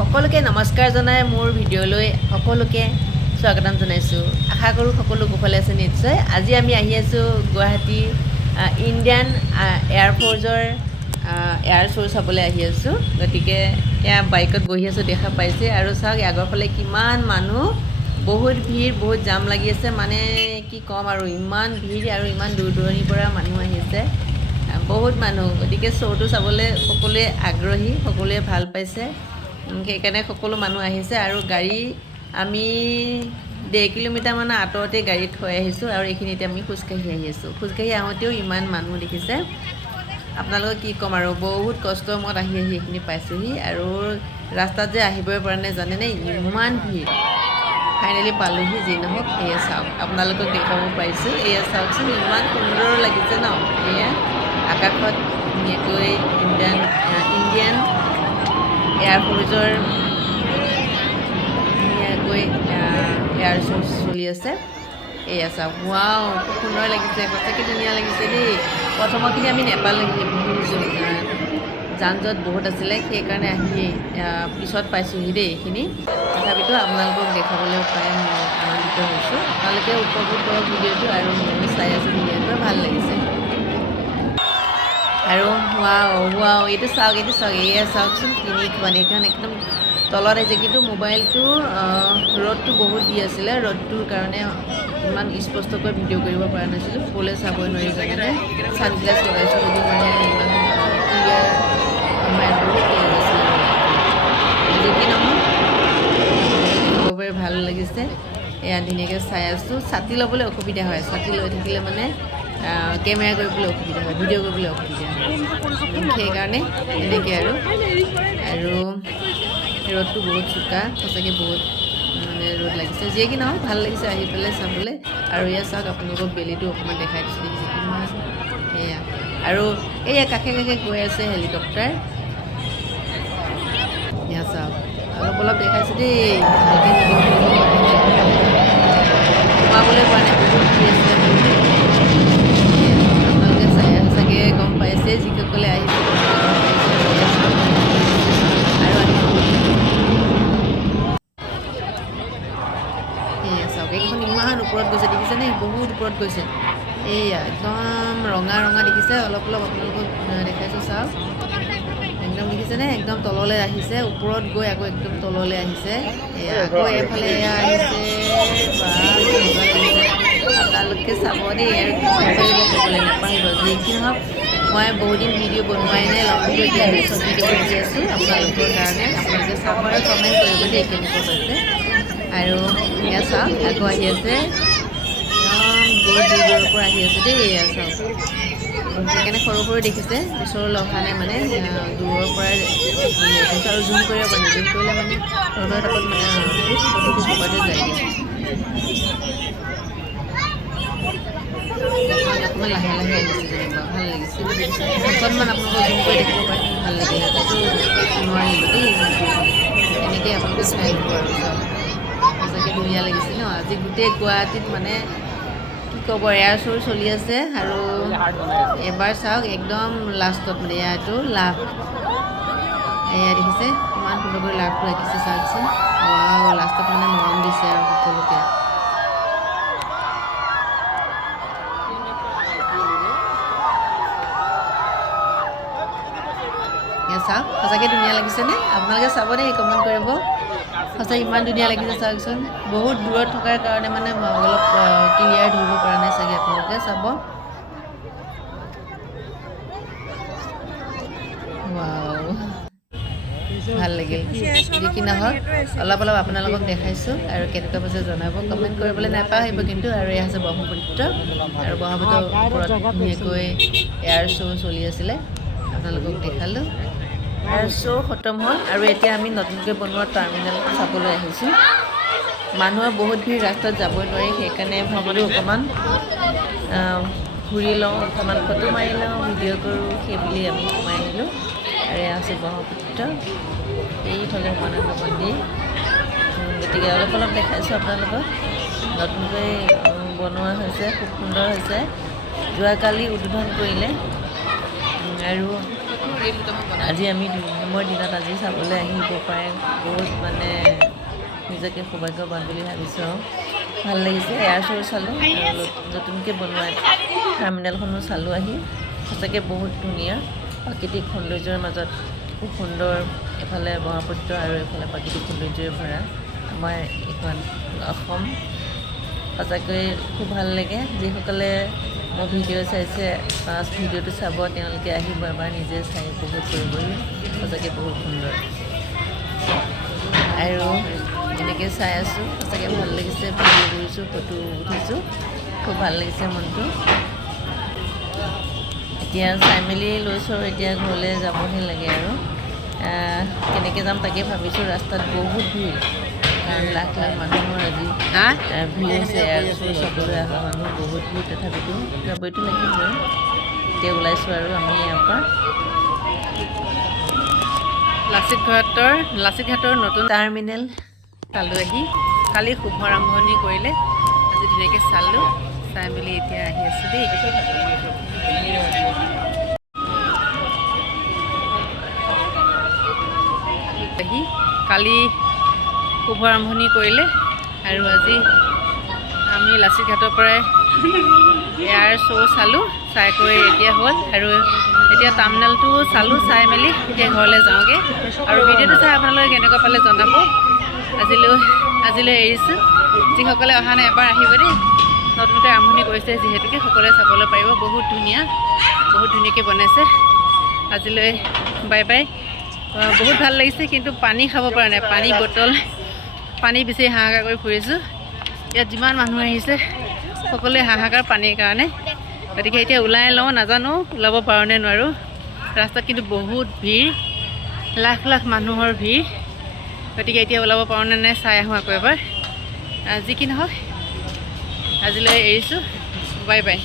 সকলোকে নমস্কাৰ জনাই মোৰ ভিডিঅ'লৈ সকলোকে স্বাগতম জনাইছোঁ। আশা কৰোঁ সকলো কুশলে আছে নিশ্চয়। আজি আমি আহি আছোঁ গুৱাহাটী ইণ্ডিয়ান এয়াৰফ'ৰ্চৰ এয়াৰ শ্ব' চাবলৈ আহি আছোঁ। গতিকে এয়া বাইকত বহি আছোঁ দেখা পাইছে, আৰু চাওক আগৰ ফালে কিমান মানুহ, বহুত ভিৰ, বহুত জাম লাগি আছে, মানে কি ক'ম আৰু ইমান ভিৰ আৰু ইমান দূৰ দূৰণিৰ পৰা মানুহ আহিছে, বহুত মানুহ। গতিকে শ্ব'টো চাবলৈ সকলোৱে আগ্ৰহী, সকলোৱে ভাল পাইছে, সেইকাৰণে সকলো মানুহ আহিছে। আৰু গাড়ী আমি 1.5 কিলোমিটাৰমান আঁতৰতে গাড়ী থৈ আহিছোঁ, আৰু এইখিনিতে আমি খোজকাঢ়ি আহি আছোঁ। খোজকাঢ়ি আহোঁতেও ইমান মানুহ দেখিছে, আপোনালোকক কি ক'ম আৰু বহুত কষ্টৰ মূৰত আহি এইখিনি পাইছোঁহি। আৰু ৰাস্তাত যে আহিবই পৰা নাই জানেনে, ইমান ভিৰ। ফাইনেলি পালোঁহি, যি নহওক। এয়া চাওক, আপোনালোকক দেখুৱাব পাৰিছোঁ, এয়া চাওকচোন ইমান সুন্দৰ লাগিছে ন। এয়া আকাশত ধুনীয়াকৈ ইণ্ডিয়ান এয়াৰফ'ৰ্চৰ ধুনীয়াকৈ এয়াৰ শ্ব' চলি আছে। এয়া চাওক, ৱাও, খুব সুন্দৰ লাগিছে, সঁচাকৈ ধুনীয়া লাগিছে দেই। প্ৰথমৰখিনি আমি নেপালোঁহি, যান জঁট বহুত আছিলে, সেইকাৰণে আহি পিছত পাইছোঁহি দেই এইখিনি। তথাপিতো আপোনালোকক দেখাবলৈ পাই মই আনন্দিত হৈছোঁ। আপোনালোকে উপভোগ কৰক ভিডিঅ'টো, আৰু ময়ো চাই আছোঁ ধুনীয়াকৈ, ভাল লাগিছে। আৰু ৱাও, এইটো চাওক, এয়া চাওকচোন, তিনিখন এইখন একদম তলত আহিছে, কিন্তু মোবাইলটো ৰ'দটো বহুত দি আছিলে, ৰ'দটোৰ কাৰণে ইমান স্পষ্টকৈ ভিডিঅ' কৰিব পৰা নাছিলোঁ, ওপৰলৈ চাবই নোৱাৰি জানেনে। ছানগ্লাছ লগাইছোঁ যদিও মানে ইমান ক্লিয়াৰ নহয়, বহুত ক্লিয়াৰ আছিলে। যি কি নহওক, খুবেই ভাল লাগিছে। এয়া ধুনীয়াকৈ চাই আছোঁ। ছাতি ল'বলৈ অসুবিধা হয়, ছাতি লৈ থাকিলে মানে কেমেৰা কৰিবলৈ অসুবিধা হয়, ভিডিঅ' কৰিবলৈ অসুবিধা হয়, সেইকাৰণে এনেকৈ আৰু ৰ'দটো বহুত চোকা, সঁচাকৈ বহুত মানে ৰ'দ লাগিছে। যিয়ে কি নহওক, ভাল লাগিছে আহি পেলাই চাবলৈ। আৰু এয়া চাওক, আপোনালোকক বেলিটো অকণমান দেখাই দিছোঁ, দেখিছে কিমান। এয়া আৰু এয়া কাষে কাষে গৈ আছে হেলিকপ্টাৰ, এয়া চাওক, অলপ দেখাইছোঁ দেই, ভালকৈ ভিডিঅ' কৰিব পৰা নাই, সোমাবলৈ পৰা নাই, বহুত ভিৰ আছিলে মানে। আপোনালোকে চাগে গম পাইছে, যিসকলে আহিছে তেওঁলোকে গম পাইছে। আৰু এয়া চাওক, এইখন ইমান ওপৰত গৈছে, দেখিছেনে, বহুত ওপৰত গৈছে। এয়া একদম ৰঙা দেখিছে, অলপ আপোনালোকক দেখাইছোঁ, চাওক একদম, দেখিছেনে, একদম তললৈ আহিছে, ওপৰত গৈ আকৌ একদম তললৈ আহিছে। এয়া আকৌ এইফালে এয়া আহিছে, বা কি মজা লাগিছে। আপোনালোকে চাব দেই, আৰু চাব পাৰিব, ক'বলৈ নাপাহৰিব। যি কি নহওক, মই বহুদিন ভিডিঅ' বনোৱাই নাই, লং ভিডিঅ' দিয়া নাই, শ্বৰ্ট ভিডিঅ'বোৰ দি আছোঁ আপোনালোকৰ কাৰণে। আপোনালোকে চাব আৰু কমেণ্ট কৰিব দেই কেনেকুৱা হৈছে। আৰু এয়া চাওক, আকৌ আহি আছে, একদম বহুত দূৰৰ পৰা আহি আছে দেই, এয়া চাওক। সেইকাৰণে সৰু দেখিছে, ওচৰলৈ অহা নাই, মানে দূৰৰ পৰাই দেখিছোঁ। আৰু জুম কৰিব পাৰি, জুম কৰিলে মানে ৰ'দৰ তাপত মানে ফটোটো পকতে যায়গৈ। অকণমান লাহে আহিছে যেনিবা, ভাল লাগিছে। অকণমান আপোনালোকক জুম কৰি দেখিব পাৰে, ভাল লাগিলে, কিন্তু নোৱাৰিলোঁ দেই জুম কৰিবলৈ। এনেকৈ আপোনালোকে চাই ল'ব আৰু চাওক, সঁচাকৈ ধুনীয়া লাগিছে ন। আজি গোটেই গুৱাহাটীত মানে কি ক'ব, এয়াৰ শ্ব' চলি আছে। আৰু এবাৰ চাওক, একদম লাষ্টত মানে এইটো লাভ, এয়া দেখিছে কিমান সুন্দৰকৈ লাভটো ৰাখিছে, চাওকচোন। ৱাও, লাষ্টত মানে মৰম দিছে আৰু সকলোকে। চাওক, সঁচাকৈ ধুনীয়া লাগিছেনে? আপোনালোকে চাব দেই, কমেণ্ট কৰিব, সঁচাকৈ ইমান ধুনীয়া লাগিছে, চাওকচোন। বহুত দূৰত থকাৰ কাৰণে মানে অলপ ক্লিয়াৰ ধৰিব পৰা নাই চাগে, আপোনালোকে চাব। ৱাও, ভাল লাগিল। যি কি নহওক, অলপ আপোনালোকক দেখাইছোঁ, আৰু কেনেকুৱা পাইছে জনাব, কমেণ্ট কৰিবলৈ নাপাহৰিব কিন্তু। আৰু এয়া হৈছে ব্ৰহ্মপুত্ৰ, আৰু ব্ৰহ্মপুত্ৰৰ ওপৰত ধুনীয়াকৈ এয়াৰ শ্ব' চলি আছিলে, আপোনালোকক দেখালোঁ। এয়াৰ শ্ব' খতম হ'ল, আৰু এতিয়া আমি নতুনকৈ বনোৱা টাৰ্মিনেলটো চাবলৈ আহিছোঁ। মানুহৰ বহুত ভিৰ, ৰাস্তাত যাবই নোৱাৰি, সেইকাৰণে ভাবিলোঁ অকণমান ঘূৰি লওঁ, অকণমান ফটো মাৰি লওঁ, ভিডিঅ' কৰোঁ, সেইবুলি আমি সোমাই আহিলোঁ। আৰু এয়া আছে ব্ৰহ্মপুত্ৰ, এইফালে উমানন্দ মন্দিৰ। গতিকে অলপ দেখাইছোঁ আপোনালোকক, নতুনকৈ বনোৱা হৈছে, খুব সুন্দৰ হৈছে। যোৱাকালি উদ্বোধন কৰিলে, আৰু আজি আমি গৰমৰ দিনত আজি চাবলৈ আহিব পাৰে বহুত মানে নিজকে সৌভাগ্যৱান বুলি ভাবিছোঁ। ভাল লাগিছে। এয়াৰ শ্ব' চালোঁ আৰু নতুনকৈ বনোৱা টাৰ্মিনেলখনো চালোঁ আহি। সঁচাকৈ বহুত ধুনীয়া প্ৰাকৃতিক সৌন্দৰ্যৰ মাজত খুব সুন্দৰ, এফালে ব্ৰহ্মপুত্ৰ আৰু এফালে প্ৰাকৃতিক সৌন্দৰ্যৰে ভৰা আমাৰ এইখন অসম। সঁচাকৈ খুব ভাল লাগে। যিসকলে মোৰ ভিডিঅ' চাইছে ভিডিঅ'টো চাব, তেওঁলোকে আহিব এবাৰ নিজে চাই উপভোগ কৰিবহি। সঁচাকৈ বহুত সুন্দৰ আৰু এনেকৈ চাই আছোঁ। সঁচাকৈ ভাল লাগিছে। ভিডিঅ' কৰিছোঁ, ফটো উঠিছোঁ, খুব ভাল লাগিছে মনটো। এতিয়া চাই মেলি লৈছোঁ আৰু এতিয়া ঘৰলৈ যাবহে লাগে আৰু কেনেকৈ যাম তাকে ভাবিছোঁ। ৰাস্তাত বহুত ভিৰ, কাৰণ লাখ লাখ মানুহৰ আজি ভিৰ হৈছে। এয়াৰ শ্ব' চাবলৈ অহা মানুহ বহুত ভিৰ, তথাপিতো যাবইতো লাগিবই। এতিয়া ওলাইছোঁ আৰু আমি ইয়াৰ পৰা লাচিত ঘাটৰ নতুন টাৰ্মিনেল চালোঁ আহি। কালি শুভ আৰম্ভণি কৰিলে, আজি ধুনীয়াকৈ চালোঁ। চাই মেলি এতিয়া আহি আছোঁ দেই। আহি কালি শুভ আৰম্ভণি কৰিলে আৰু আজি আমি লাচিত ঘাটৰ পৰাই এয়াৰ শ্ব' চালোঁ। চাই কৰি এতিয়া হ'ল আৰু এতিয়া টাৰ্মিনেলটো চালোঁ। চাই মেলি এতিয়া ঘৰলৈ যাওঁগৈ আৰু ভিডিঅ'টো চাই আপোনালোকে কেনেকুৱা পালে জনাব। আজিলৈ এৰিছোঁ। যিসকলে অহা নাই এবাৰ আহিব দেই। নতুনকৈ আৰম্ভণি কৰিছে যিহেতুকে সকলোৱে চাবলৈ পাৰিব। বহুত ধুনীয়া, বহুত ধুনীয়াকৈ বনাইছে। আজিলৈ বাই বাই। বহুত ভাল লাগিছে, কিন্তু পানী খাব পৰা নাই। পানী বিচাৰি হাহাকাৰ কৰি ফুৰিছোঁ। ইয়াত যিমান মানুহ আহিছে সকলোৱে হাহাকাৰ পানীৰ কাৰণে। গতিকে এতিয়া ওলাই লওঁ, নাজানো ওলাব পাৰোঁ নে নোৱাৰোঁ। ৰাস্তাত কিন্তু বহুত ভিৰ, লাখ লাখ মানুহৰ ভিৰ। গতিকে এতিয়া ওলাব পাৰোঁ নে নাই চাই আহোঁ আকৌ এবাৰ। যি কি নহওক আজিলৈ এৰিছোঁ। Bye bye.